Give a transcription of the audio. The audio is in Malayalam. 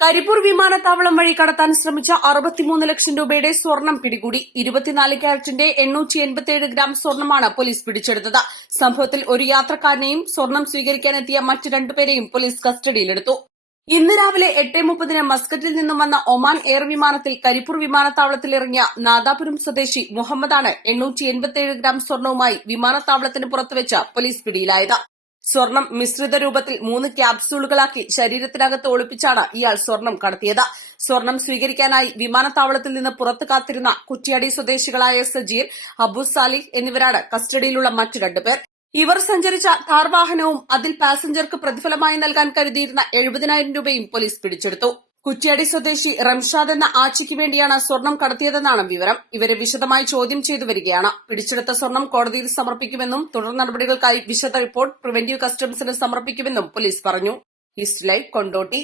കരിപ്പൂർ വിമാനത്താവളം വഴി കടത്താൻ ശ്രമിച്ച 63 ലക്ഷം രൂപയുടെ സ്വർണം പിടികൂടി. 24 ക്യാരറ്റിന്റെ 887 ഗ്രാം സ്വർണമാണ് പോലീസ് പിടിച്ചെടുത്തത്. സംഭവത്തിൽ ഒരു യാത്രക്കാരനെയും സ്വർണം സ്വീകരിക്കാനെത്തിയ മറ്റ് രണ്ടുപേരെയും പോലീസ് കസ്റ്റഡിയിലെടുത്തു. ഇന്ന് രാവിലെ 8:30 മസ്കറ്റിൽ നിന്നും വന്ന ഒമാൻ എയർ വിമാനത്തിൽ കരിപ്പൂർ വിമാനത്താവളത്തിൽ ഇറങ്ങിയ നാദാപുരം സ്വദേശി മുഹമ്മദാണ് 887 ഗ്രാം സ്വർണവുമായി വിമാനത്താവളത്തിന് പുറത്തുവച്ച് പോലീസ് പിടിയിലായത്. സ്വർണം മിശ്രിത രൂപത്തിൽ 3 ക്യാപ്സൂളുകളാക്കി ശരീരത്തിനകത്ത് ഒളിപ്പിച്ചാണ് ഇയാൾ സ്വർണം കടത്തിയത്. സ്വർണം സ്വീകരിക്കാനായി വിമാനത്താവളത്തിൽ നിന്ന് പുറത്തു കാത്തിരുന്ന കുറ്റ്യാടി സ്വദേശികളായ സജീർ, അബു സാലിഹ് എന്നിവരാണ് കസ്റ്റഡിയിലുള്ള മറ്റു രണ്ടുപേർ. ഇവർ സഞ്ചരിച്ച കാർ വാഹനവും അതിൽ പാസഞ്ചർക്ക് പ്രതിഫലമായി നൽകാൻ കരുതിയിരുന്ന 70,000 രൂപയും പോലീസ് പിടിച്ചെടുത്തു. കുറ്റ്യാടി സ്വദേശി റംഷാദ് എന്ന ആച്ചിക്ക് വേണ്ടിയാണ് സ്വർണം കടത്തിയതെന്നാണ് വിവരം. ഇവരെ വിശദമായി ചോദ്യം ചെയ്തു വരികയാണ്. പിടിച്ചെടുത്ത സ്വർണം കോടതിയിൽ സമർപ്പിക്കുമെന്നും തുടർ നടപടികൾക്കായി വിശദ റിപ്പോർട്ട് പ്രിവന്റീവ് കസ്റ്റംസിന് സമർപ്പിക്കുമെന്നും പോലീസ് പറഞ്ഞു. East live, Kondotty.